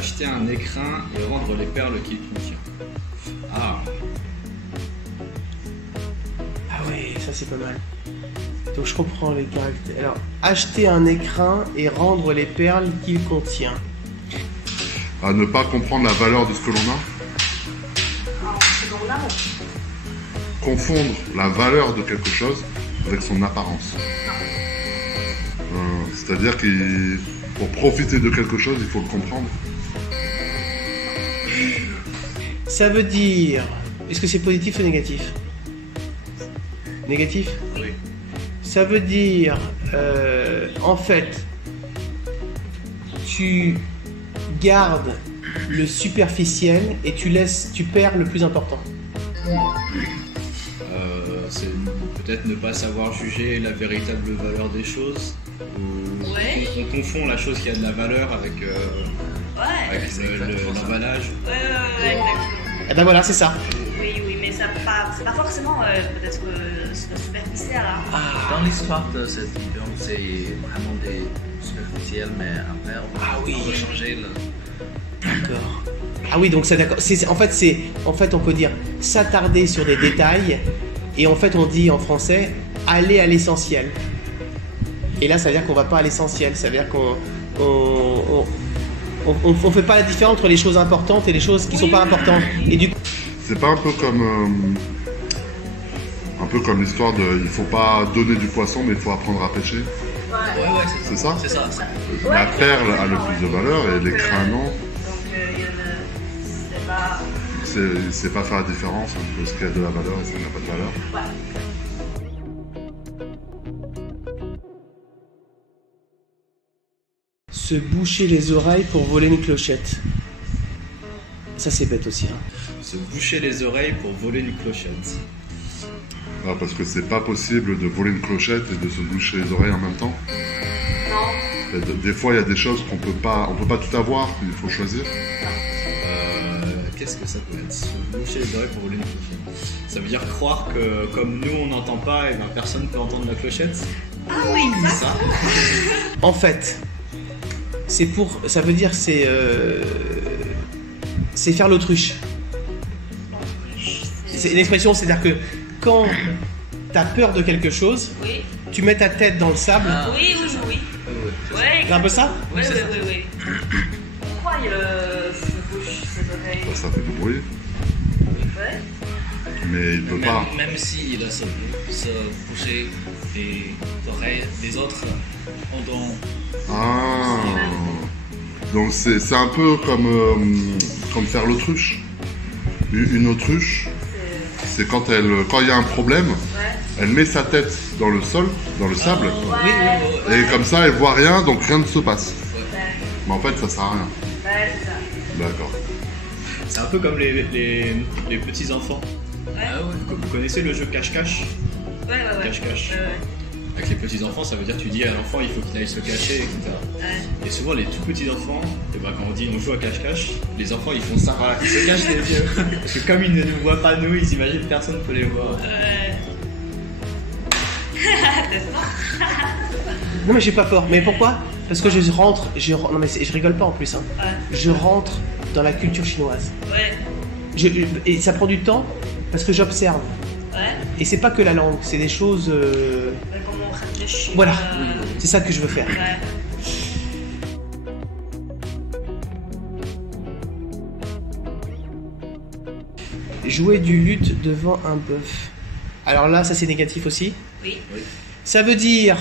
acheter un écrin et rendre les perles qu'il contient. Ah. Ah oui, ça c'est pas mal. Donc je comprends les caractères. Alors, acheter un écrin et rendre les perles qu'il contient. À ne pas comprendre la valeur de ce que l'on a. Confondre la valeur de quelque chose avec son apparence. C'est-à-dire que pour profiter de quelque chose, il faut le comprendre. Ça veut dire... Est-ce que c'est positif ou négatif? Négatif? Oui. Ça veut dire... en fait, tu gardes le superficiel et tu perds le plus important. C'est peut-être ne pas savoir juger la véritable valeur des choses. On confond la chose qui a de la valeur avec l'emballage. Ouais, exactement. Et ben voilà, c'est ça. Oui, mais c'est pas forcément peut-être superficiel. Hein. Dans l'histoire de cette vidéo, c'est vraiment des superficiels, mais après on peut changer le... D'accord. Ah oui, donc c'est d'accord. En fait, on peut dire s'attarder sur des détails, et en fait, on dit en français aller à l'essentiel. Et là, ça veut dire qu'on va pas à l'essentiel. Ça veut dire qu'on fait pas la différence entre les choses importantes et les choses qui sont pas importantes. Et du coup, c'est pas un peu comme l'histoire de il faut pas donner du poisson, mais il faut apprendre à pêcher. Ouais, c'est ça. C'est ça. La perle a le plus de valeur et l'écrin non. C'est pas faire la différence entre ce qui a de la valeur et ce qui n'a pas de valeur. se boucher les oreilles pour voler une clochette. Ça c'est bête aussi. Hein. Se boucher les oreilles pour voler une clochette. Ah, parce que c'est pas possible de voler une clochette et de se boucher les oreilles en même temps. Non. Des fois, il y a des choses qu'on peut pas tout avoir, il faut choisir. Qu'est-ce que ça peut être? Se boucher les oreilles pour voler une clochette. Ça veut dire croire que comme nous on n'entend pas, et ben personne ne peut entendre la clochette. Ah oui, C'est ça. En fait, ça veut dire c'est faire l'autruche. C'est une expression, c'est-à-dire que quand t'as peur de quelque chose, oui. Tu mets ta tête dans le sable. Ah. Oui. Ouais, c'est un peu ça? Oui. Pourquoi il se bouche ses oreilles? Ça fait du bruit. Ouais. Mais il peut pas. Même s'il se boucher les oreilles des autres pendant... Ah. Donc c'est un peu comme faire l'autruche. Une autruche, c'est quand il y a un problème, elle met sa tête dans le sol, dans le sable, et comme ça elle voit rien, donc rien ne se passe. Mais en fait ça sert à rien. Ouais, c'est ça. D'accord. C'est un peu comme les petits enfants. Ouais. Vous connaissez le jeu cache-cache? Ouais. Cache-cache. Avec les petits enfants, ça veut dire que tu dis à l'enfant il faut qu'il aille se cacher, etc. Ouais. Et souvent les tout petits enfants, et ben, quand on dit on joue à cache-cache, les enfants ils font ça, voilà, ils se cachent les yeux. Parce que comme ils ne nous voient pas nous, ils imaginent que personne ne peut les voir. Non mais j'ai pas peur. Mais pourquoi? Parce que non mais je rigole pas en plus. Hein. Ouais. Je rentre dans la culture chinoise. Ouais. Et ça prend du temps parce que j'observe. Ouais. Et c'est pas que la langue, c'est des choses. Comment on réfléchit. Voilà, c'est ça que je veux faire. Ouais. Jouer du luth devant un bœuf. Alors là, ça c'est négatif aussi. Oui. Ça veut dire,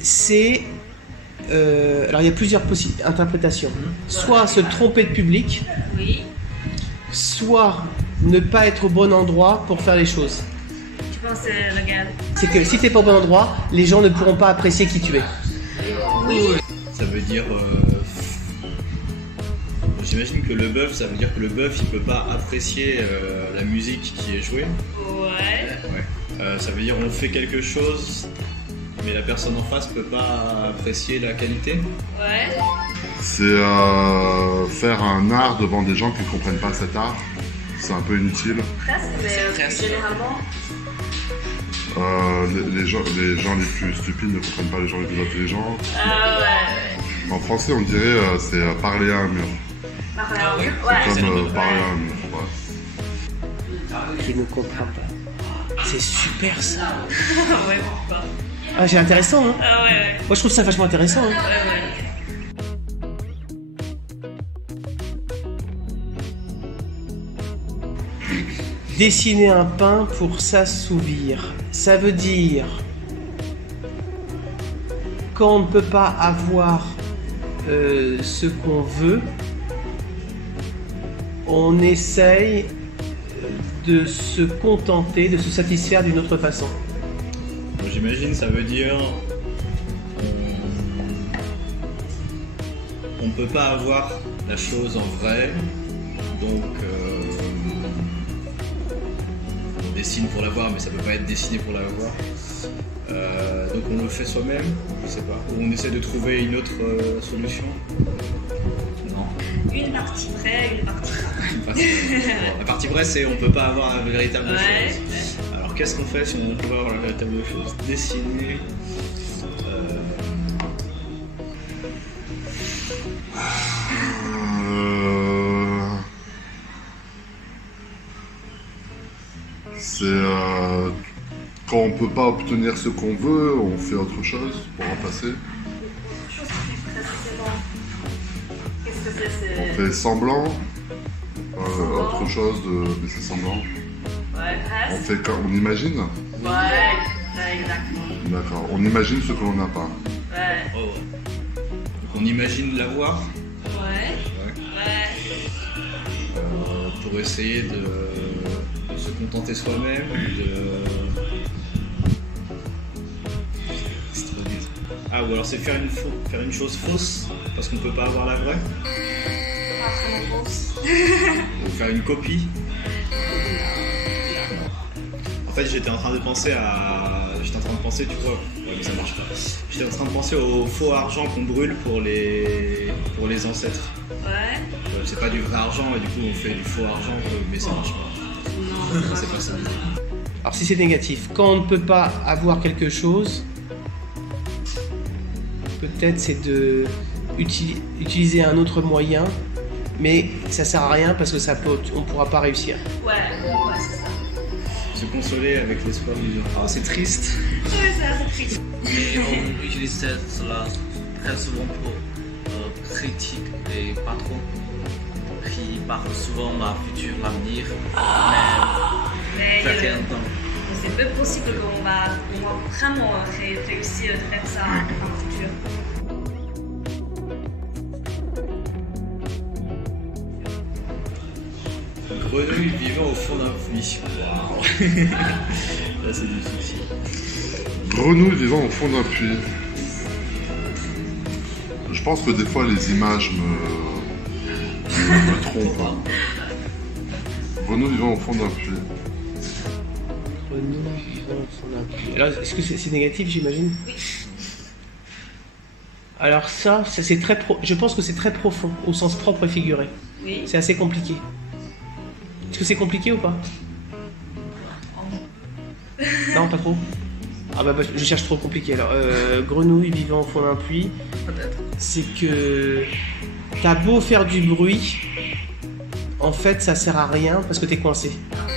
c'est... alors il y a plusieurs interprétations. Soit se tromper de public, Oui. soit ne pas être au bon endroit pour faire les choses. Tu penses que c'est lequel? C'est que si t'es pas au bon endroit, les gens ne pourront pas apprécier qui tu es. Oui. Ça veut dire... J'imagine que le bœuf, ça veut dire que le bœuf il peut pas apprécier la musique qui est jouée. Ouais. Ça veut dire on fait quelque chose, mais la personne en face peut pas apprécier la qualité. Ouais. C'est faire un art devant des gens qui ne comprennent pas cet art. C'est un peu inutile. Presque, mais généralement. Les gens les plus stupides ne comprennent pas les gens les plus intelligents. Ah ouais. En français, on dirait c'est parler à un mur. Parler à un mur. C'est Ouais. comme parler à un mur. Ouais. Qui ne comprend pas. C'est super ça. Ouais, pourquoi? Ah, c'est intéressant, hein. Ah ouais. Moi, je trouve ça vachement intéressant. Hein. Ouais. Dessiner un pain pour s'assouvir. Ça veut dire quand on ne peut pas avoir ce qu'on veut, on essaye de se contenter, de se satisfaire d'une autre façon. J'imagine ça veut dire on ne peut pas avoir la chose en vrai, donc on dessine pour l'avoir, mais ça peut pas être dessiné pour l'avoir. Donc on le fait soi-même, je sais pas, ou on essaie de trouver une autre solution. Non. Une partie vraie, une partie vraie. Une partie vraie. La partie vraie, c'est on peut pas avoir la véritable Ouais. chose. Alors qu'est-ce qu'on fait si on ne peut pas avoir la véritable chose? Dessiner. C'est quand on peut pas obtenir ce qu'on veut, on fait autre chose pour remplacer. Chose plus précisément. Qu'est-ce que c'est? On fait semblant, autre chose de laisser semblant. Ouais, On reste. fait on imagine. Ouais, exactement. D'accord. On imagine ce que l'on n'a pas. Ouais. Oh, ouais. Donc on imagine l'avoir. Ouais. Pour essayer de se contenter soi-même, C'est trop dur. Ah, ou alors c'est faire une chose fausse parce qu'on peut pas avoir la vraie, Pas vraiment fausse. ou faire une copie. En fait, j'étais en train de penser, tu vois, ouais, mais ça marche pas. J'étais en train de penser au faux argent qu'on brûle pour les ancêtres. Ouais. C'est pas du vrai argent et du coup on fait du faux argent, mais ça marche pas. Non, C'est pas ça. Alors si c'est négatif, quand on ne peut pas avoir quelque chose, peut-être c'est de utiliser un autre moyen, mais ça sert à rien parce que on pourra pas réussir. Ouais, c'est ça. Se consoler avec l'espoir du jour. Oh, c'est triste. Ouais, c'est assez triste. Mais on utilise cela très souvent pour critiquer les patrons qui parlent souvent de futur, l'avenir, mais Mais très longtemps. c'est peu possible qu'on va vraiment réussir à faire ça dans le futur. Grenouille vivant au fond d'un puits. Waouh. Là c'est difficile. Grenouille vivant au fond d'un puits. Je pense que des fois les images me trompent. Hein. Grenouille vivant au fond d'un puits. Alors, est-ce que c'est négatif, j'imagine? Oui. Alors ça c'est très je pense que c'est très profond, au sens propre et figuré. Oui. C'est assez compliqué. Est-ce que c'est compliqué ou pas? Non, pas trop. Ah bah, je cherche trop compliqué alors. Grenouille vivant au fond d'un puits, Peut-être. c'est que t'as beau faire du bruit, en fait ça sert à rien parce que t'es coincé.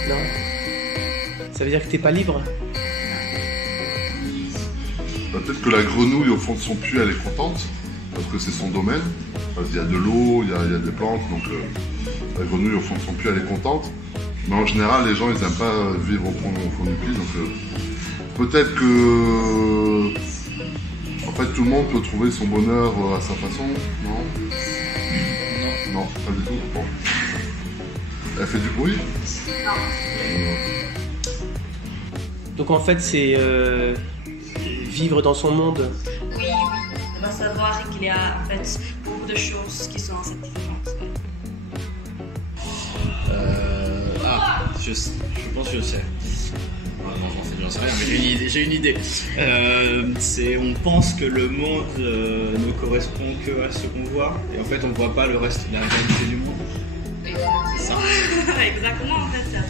Non. Ça veut dire que t'es pas libre. Bah, peut-être que la grenouille au fond de son puits elle est contente parce que c'est son domaine. Parce qu'il y a de l'eau, il y a des plantes, donc la grenouille au fond de son puits elle est contente. Mais en général les gens ils aiment pas vivre au fond du puits, donc peut-être que en fait tout le monde peut trouver son bonheur à sa façon, non? Non, pas du tout. Bon. Elle fait du bruit? Donc en fait c'est vivre dans son monde. Oui. On va savoir qu'il y a en fait beaucoup de choses qui sont assez différentes. Je pense que je sais. Non, en fait, j'en sais rien, mais j'ai une idée. On pense que le monde ne correspond que à ce qu'on voit, et en fait, on voit pas le reste de la réalité du monde. C'est ça. Exactement, en fait, ça.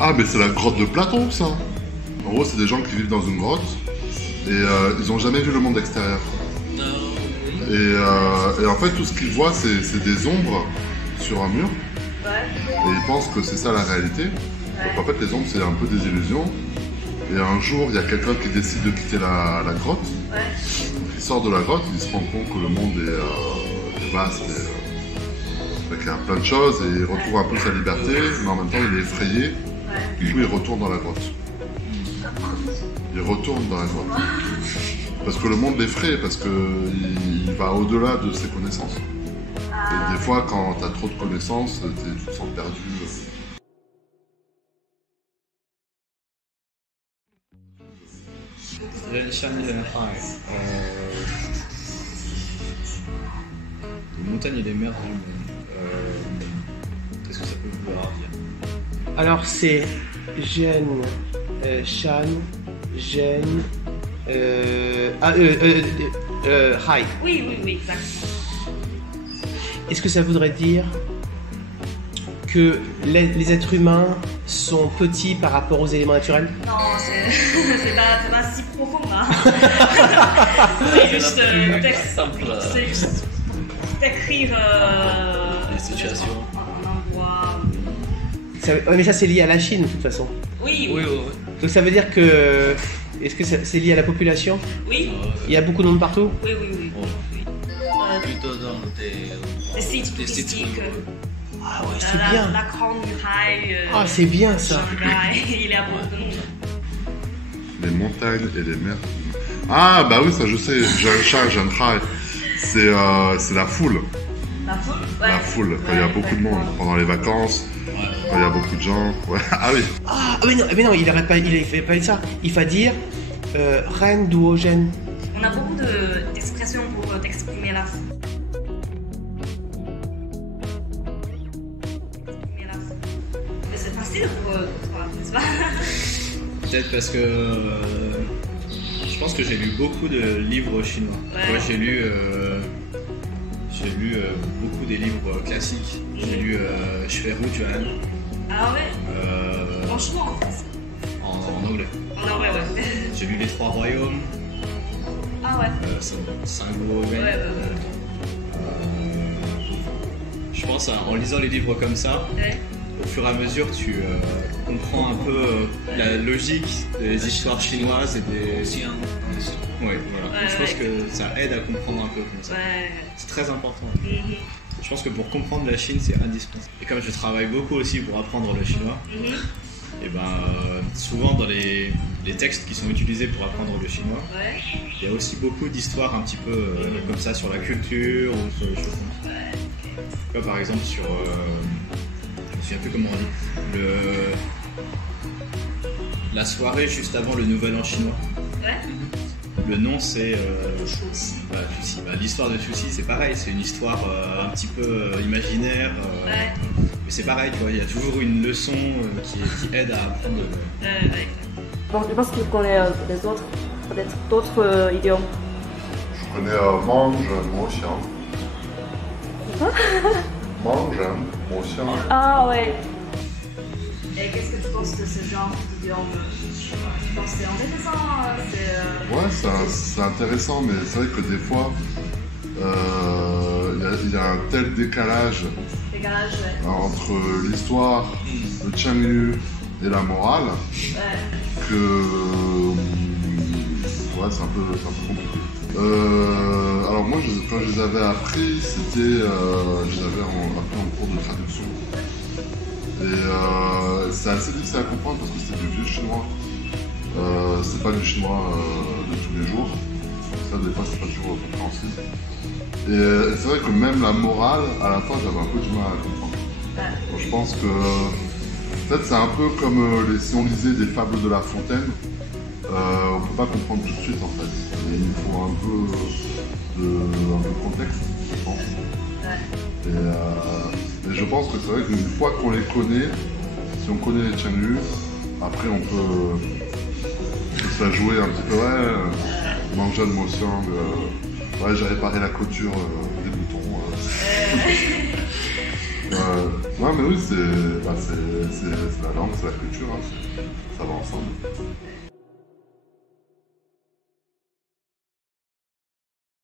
Ah mais c'est la grotte de Platon ça. En gros c'est des gens qui vivent dans une grotte et ils ont jamais vu le monde extérieur. Et en fait, tout ce qu'il voit, c'est des ombres sur un mur. Et il pense que c'est ça la réalité. Donc en fait, les ombres, c'est un peu des illusions. Et un jour, il y a quelqu'un qui décide de quitter la grotte. Donc, il sort de la grotte, il se rend compte que le monde est vaste et qu'il y a plein de choses. Et il retrouve un peu sa liberté, mais en même temps, il est effrayé. Du coup, il retourne dans la grotte. Il retourne dans la grotte. Parce que le monde l'effraie, parce qu'il va au-delà de ses connaissances. Et des fois, quand tu as trop de connaissances, tu te sens perdu. Les montagnes et les mers du monde. Qu'est-ce que ça peut vouloir dire? Alors c'est Gen, Shan, Gen, Hai. Oui, exactement. Est-ce que ça voudrait dire que les êtres humains sont petits par rapport aux éléments naturels? Non, c'est pas si profond là. C'est juste c'est juste décrire Les situations. un endroit. Ouais, mais ça c'est lié à la Chine de toute façon. Oui. Donc ça veut dire que... Est-ce que c'est lié à la population? Oui. Il y a beaucoup de monde partout? Oui. Plutôt dans Les sites touristiques. Ah ouais, c'est bien. La grande muraille. Ah, c'est bien ça. Il est à beaucoup de monde. Les montagnes et les mers. Ah, bah oui, ça je sais. Jeanne Hai. C'est la foule. La foule? La foule, quand il y a beaucoup de monde. Pendant les vacances, quand il y a beaucoup de gens. Ouais. Ah oui. Ah, mais non, il fait pas ça. Il va dire Ren Duogen. On a beaucoup d'expressions pour t'exprimer la foule. Mais c'est facile pour toi, n'est-ce pas? Peut-être parce que je pense que j'ai lu beaucoup de livres chinois. Moi, j'ai lu beaucoup des livres classiques. J'ai lu Shveru Juan. Ah ouais? Franchement, en français. En anglais. En anglais, ouais. J'ai lu Les Trois Royaumes. Ah ouais? Sango. Ouais. Je pense en lisant les livres comme ça, au fur et à mesure, tu comprends un peu la logique des histoires chinoises et des. Ouais, voilà. Je pense que ça aide à comprendre un peu comme ça. C'est très important. Je pense que pour comprendre la Chine, c'est indispensable. Et comme je travaille beaucoup aussi pour apprendre le chinois, et souvent dans les textes qui sont utilisés pour apprendre le chinois, il y a aussi beaucoup d'histoires un petit peu comme ça sur la culture ou sur les choses comme ça. Par exemple sur... je me souviens plus comment on dit. La soirée juste avant le Nouvel An chinois. Le nom c'est Chuxi. L'histoire de Chuxi c'est pareil, c'est une histoire un petit peu imaginaire. Mais c'est pareil, tu vois, il y a toujours une leçon qui aide à apprendre. Bon, je pense qu'il connaît les autres, peut-être d'autres idiomes. Je connais mange, mo xiang. Mange, mo xiang. Ah ouais. Et qu'est-ce que tu penses de ce genre d'idiome? Je pense que c'est intéressant. Ouais, c'est intéressant, mais c'est vrai que des fois, il y a un tel décalage entre l'histoire, le Qiangyu et la morale que c'est un peu compliqué. Alors moi, quand je les avais appris, je les avais appris en cours de traduction. Et c'est assez difficile à comprendre parce que c'était du vieux chinois. C'est pas du chinois de tous les jours. Ça, des fois, c'est pas toujours compréhensible. Et c'est vrai que même la morale, à la fin, j'avais un peu du mal à comprendre. Donc, je pense que peut-être c'est un peu comme si on lisait des fables de La Fontaine. On peut pas comprendre tout de suite en fait. Il nous faut un peu de contexte, je pense. Et je pense que c'est vrai qu'une fois qu'on les connaît, si on connaît les Qiangyu, après on peut se la jouer un petit peu. Manger de mo xiang, j'ai réparé la clôture des boutons. Ouais, mais oui, c'est la langue, c'est la culture, ça va ensemble.